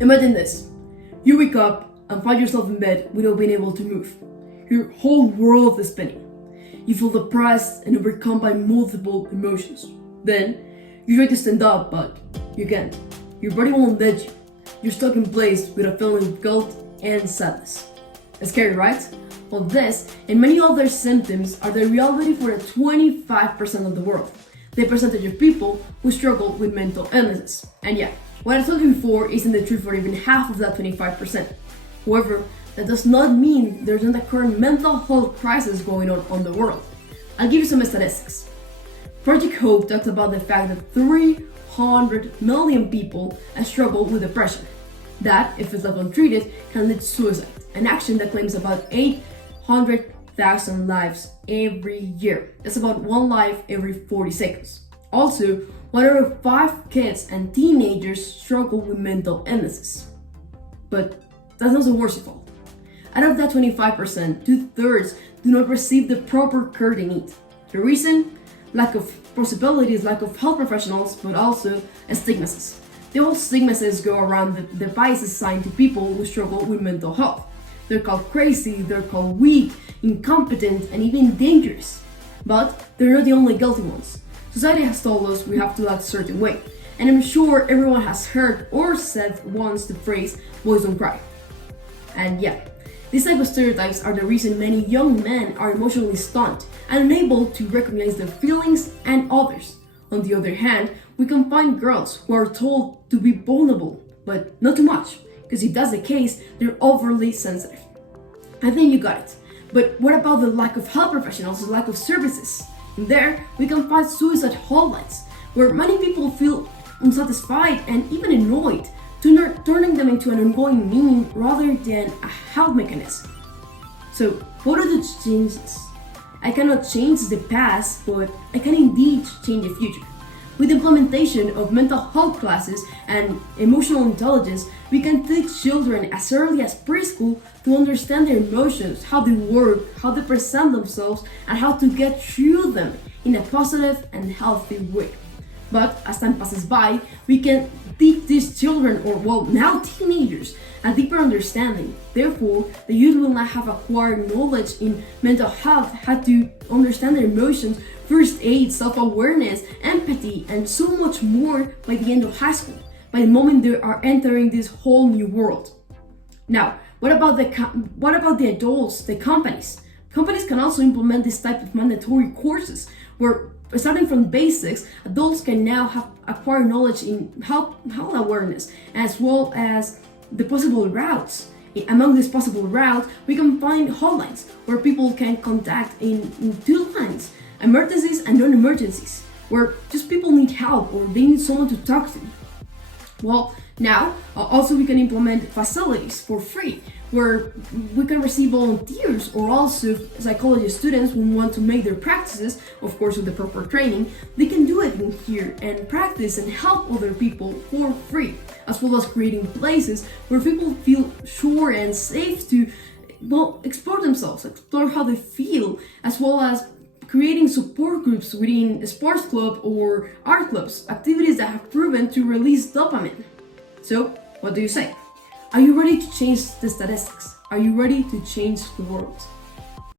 Imagine this. You wake up and find yourself in bed without being able to move. Your whole world is spinning. You feel depressed and overcome by multiple emotions. Then, you try to stand up, but you can't. Your body won't let you. You're stuck in place with a feeling of guilt and sadness. It's scary, right? Well, this and many other symptoms are the reality for the 25% of the world, the percentage of people who struggle with mental illnesses. And yeah, what I told you before isn't the truth for even half of that 25%. However, that does not mean there's not a current mental health crisis going on the world. I'll give you some statistics. Project Hope talks about the fact that 300 million people struggle with depression. That, if it's left untreated, can lead to suicide, an action that claims about 800,000 lives every year. That's about one life every 40 seconds. Also, 1 out of 5 kids and teenagers struggle with mental illnesses. But that's not the worst of all. Out of that 25%, 2/3 do not receive the proper care they need. The reason? Lack of possibilities, lack of health professionals, but also stigmas. The old stigmas go around the devices assigned to people who struggle with mental health. They're called crazy, they're called weak, incompetent, and even dangerous. But they're not the only guilty ones. Society has told us we have to act a certain way, and I'm sure everyone has heard or said once the phrase, boys don't cry. And yeah, these type of stereotypes are the reason many young men are emotionally stunned and unable to recognize their feelings and others. On the other hand, we can find girls who are told to be vulnerable, but not too much, because if that's the case, they're overly sensitive. I think you got it. But what about the lack of health professionals, the lack of services? And there, we can find suicide hotlines, where many people feel unsatisfied and even annoyed, turning them into an ongoing meme rather than a health mechanism. So, what are the changes? I cannot change the past, but I can indeed change the future. With implementation of mental health classes and emotional intelligence, we can teach children as early as preschool to understand their emotions, how they work, how they present themselves, and how to get through them in a positive and healthy way. But as time passes by, we can teach these children, or well, now teenagers, a deeper understanding. Therefore, the youth will not have acquired knowledge in mental health, how to understand their emotions, first aid, self-awareness, empathy, and so much more by the end of high school, by the moment they are entering this whole new world. Now, what about the adults, the companies? Companies can also implement this type of mandatory courses where, starting from basics, adults can now acquire knowledge in health awareness, as well as the possible routes. Among these possible routes, we can find hotlines where people can contact in 2 lines, emergencies and non-emergencies, where just people need help or they need someone to talk to. Well, now also we can implement facilities for free, where we can receive volunteers or also psychology students who want to make their practices, of course with the proper training, they can do it in here and practice and help other people for free, as well as creating places where people feel sure and safe to, well, explore themselves, explore how they feel, as well as creating support groups within a sports club or art clubs, activities that have proven to release dopamine. So, what do you say? Are you ready to change the statistics? Are you ready to change the world?